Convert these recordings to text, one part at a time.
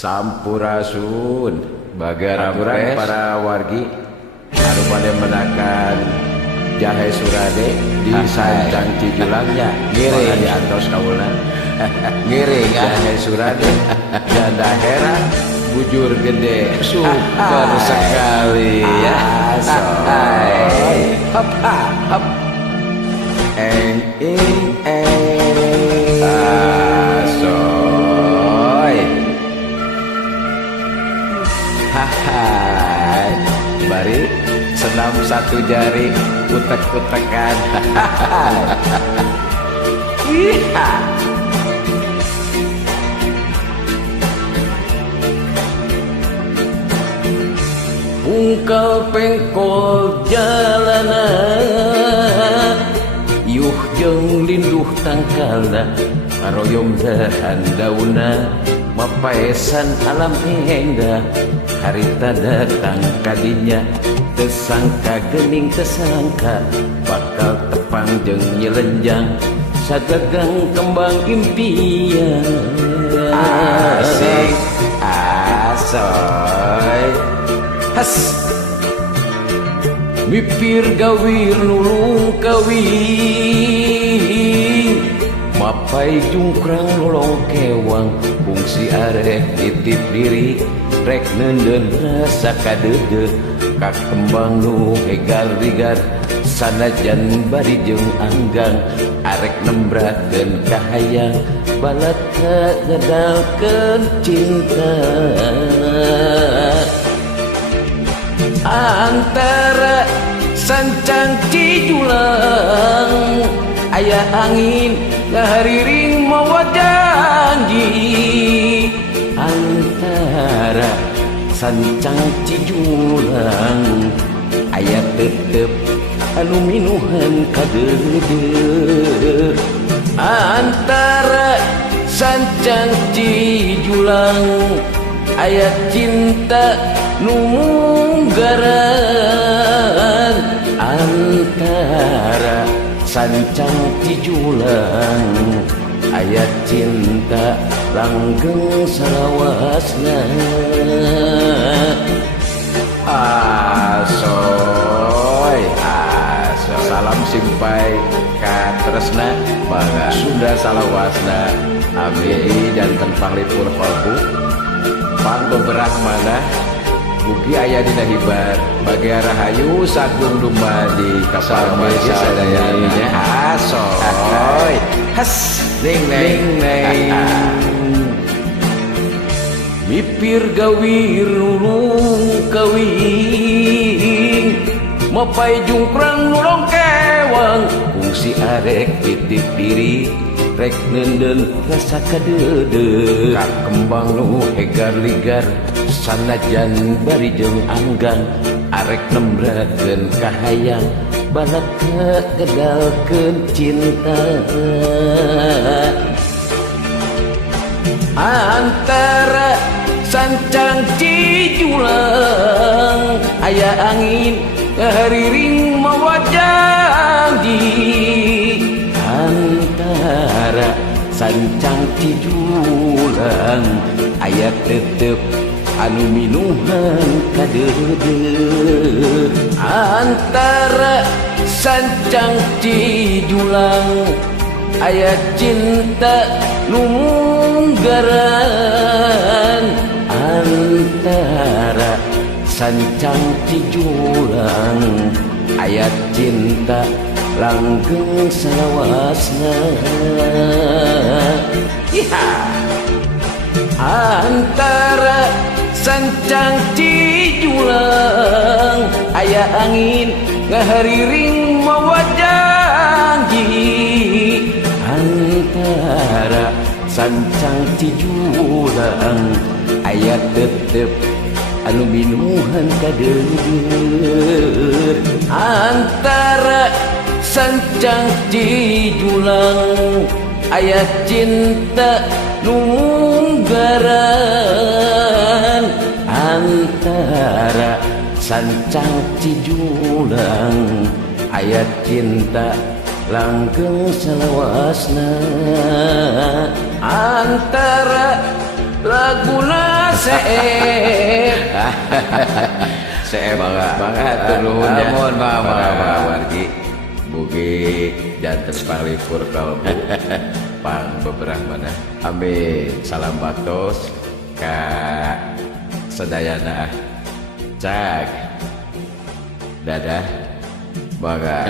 Sampurasun bagarampes para wargi anu bade menakan jahe surade di Sancang Cijulangnya ngiring antos kaula ngiring jahe surade janda heran bujur gede super sekali ya hop hop eng asoy hai bari senam satu jari utek-utekan iya ungkal pengkol jalanan yuh jeung linduh tangkalna aroyom dahan dauna mapaesan alam endah harita datang kadinya tesangka gening tesangka bakal tepang jeung nyelenjang sagagang kembang impian asik asoy has mipir gawir nulung kawin mapai jungkrang lolong kewang fungsi arek titip diri rek nenden rasa kadede kak kembang nu egar-rigar sanajan bari jeung anggang arek nembrakeun kahayang balat ngedalkeun cinta antara Sancang Cijulang aya angin ngahariring mawa janji antara Sancang Cijulang aya tetep anu minuhan kadede antara Sancang Cijulang aya cinta nunggaran antara Sancang Cijulang aya cinta langgeng salawasna asoy asoy salam simpai ka tresna bangga Sunda salawasna abdi janten panglipur palbu pang beberapa mana buki aya dina hibar bagi rahayu sagung dumadi kapal Malaysia sadayana asoy has ning neng mipir gawir nulung kawin mapai jungkrang nulong kewang fungsi arek titip diri rek nenden rasa kadede kak kembang nu egar-ligar sanajan bari jeung anggang arek nembrakeun kahayang balat ngedalkeun cinta antara Sancang Cijulang aya angin ngahariring mawa janji antara Sancang Cijulang aya tetep anu minuhan kadede antara Sancang Cijulang aya cinta nunggaran antara Sancang Cijulang aya cinta langgeng salawasna antara Sancang Cijulang aya angin ngahariring mawa janji antara Sancang Cijulang aya tetep anu minuhan kadeueur antara Sancang Cijulang aya cinta nunggaran antara Sancang Cijulang aya cinta langgeng salawasna antara laguna seep. Seep Bangga turun ya. Mohon maaf wargi. Mugi janten panglipur kalbu pang beberapa dah. Amin. Salam batos ka sedayana. Cak. Dadah. Bangga.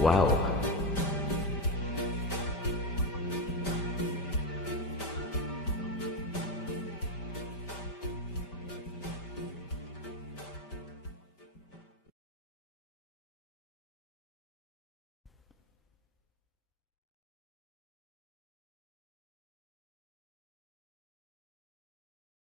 Wow.